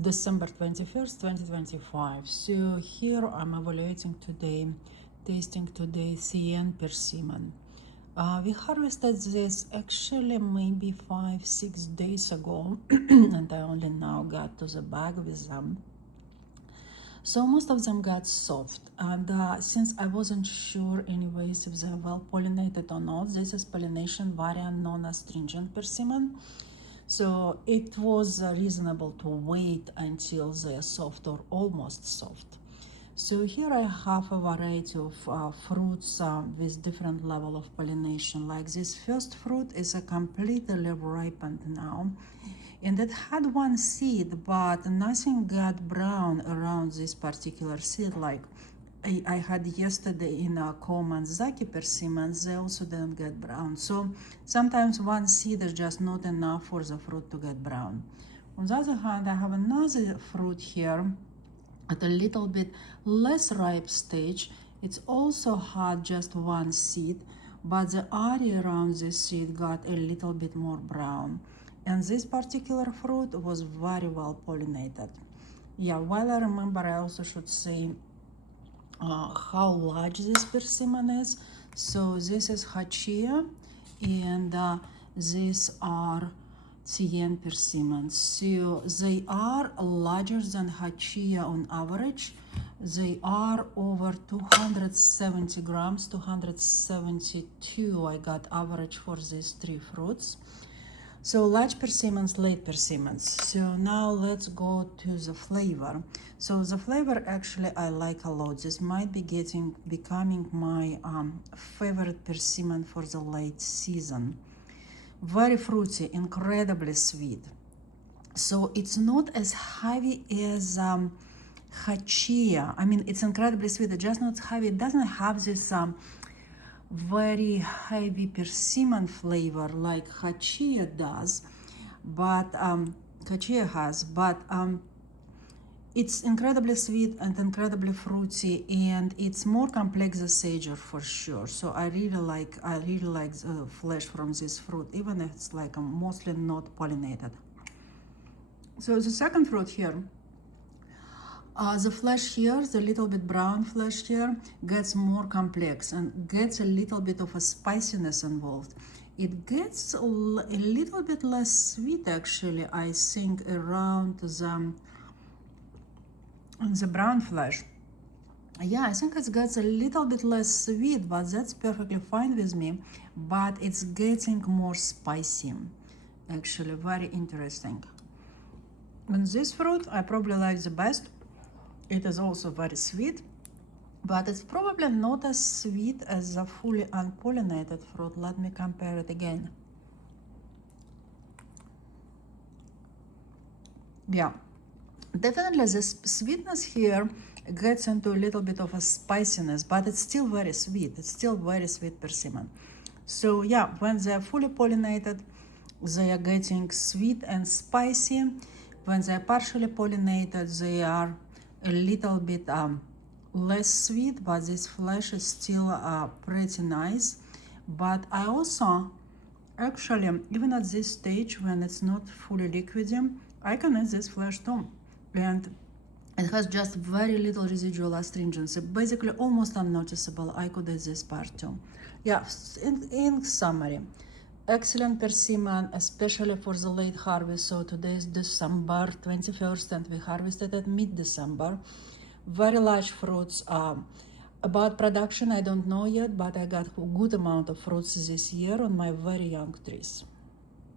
December 21st, 2025. So here I'm evaluating today, tasting today Thiene Persimmon. We harvested this actually maybe 5-6 days ago and I only now got to the bag with them. So most of them got soft, and since I wasn't sure anyways if they're well pollinated or not, this is pollination variant non-astringent persimmon. So it was reasonable to wait until they're soft or almost soft. So here I have a variety of fruits with different level of pollination. Like this first fruit is a completely ripened now. And it had one seed, but nothing got brown around this particular seed. Like I had yesterday in a Zaki persimmons, they also didn't get brown. So sometimes one seed is just not enough for the fruit to get brown. On the other hand, I have another fruit here at a little bit less ripe stage. It's also had just one seed, but the area around this seed got a little bit more brown. And this particular fruit was very well pollinated. Yeah, while I remember, I also should say how large this persimmon is. So this is Hachia, and these are Thiene persimmons. So they are larger than Hachia on average. They are over 270 grams, 272 I got average for these three fruits. So large persimmons, late persimmons. So now let's go to the flavor. So the flavor actually I like a lot. This might be becoming my favorite persimmon for the late season. Very fruity, incredibly sweet. So it's not as heavy as Hachia. I mean, it's incredibly sweet. It's just not heavy. It doesn't have this very heavy persimmon flavor like Hachia does, but Hachia has, but it's incredibly sweet and incredibly fruity, and it's more complex than Sager for sure. So I really like the flesh from this fruit, even if it's like mostly not pollinated. So the second fruit here, the flesh here, the little bit brown flesh here, gets more complex and gets a little bit of a spiciness involved. It gets a little bit less sweet actually, I think, around the brown flesh. Yeah, I think it gets a little bit less sweet, but that's perfectly fine with me. But it's getting more spicy, actually, very interesting. And this fruit I probably like the best. It is also very sweet, but it's probably not as sweet as the fully unpollinated fruit. Let me compare it again. Yeah, definitely the sweetness here gets into a little bit of a spiciness, but it's still very sweet. It's still very sweet persimmon. So yeah, when they are fully pollinated, they are getting sweet and spicy. When they are partially pollinated, they are a little bit less sweet, but this flesh is still pretty nice. But I also actually, even at this stage when it's not fully liquidy, I can eat this flesh too, and it has just very little residual astringency, basically almost unnoticeable. I could eat this part too. Yeah, in summary, excellent persimmon, especially for the late harvest. So today is December 21st and we harvested at mid-December. Very large fruits. About production, I don't know yet, but I got a good amount of fruits this year on my very young trees.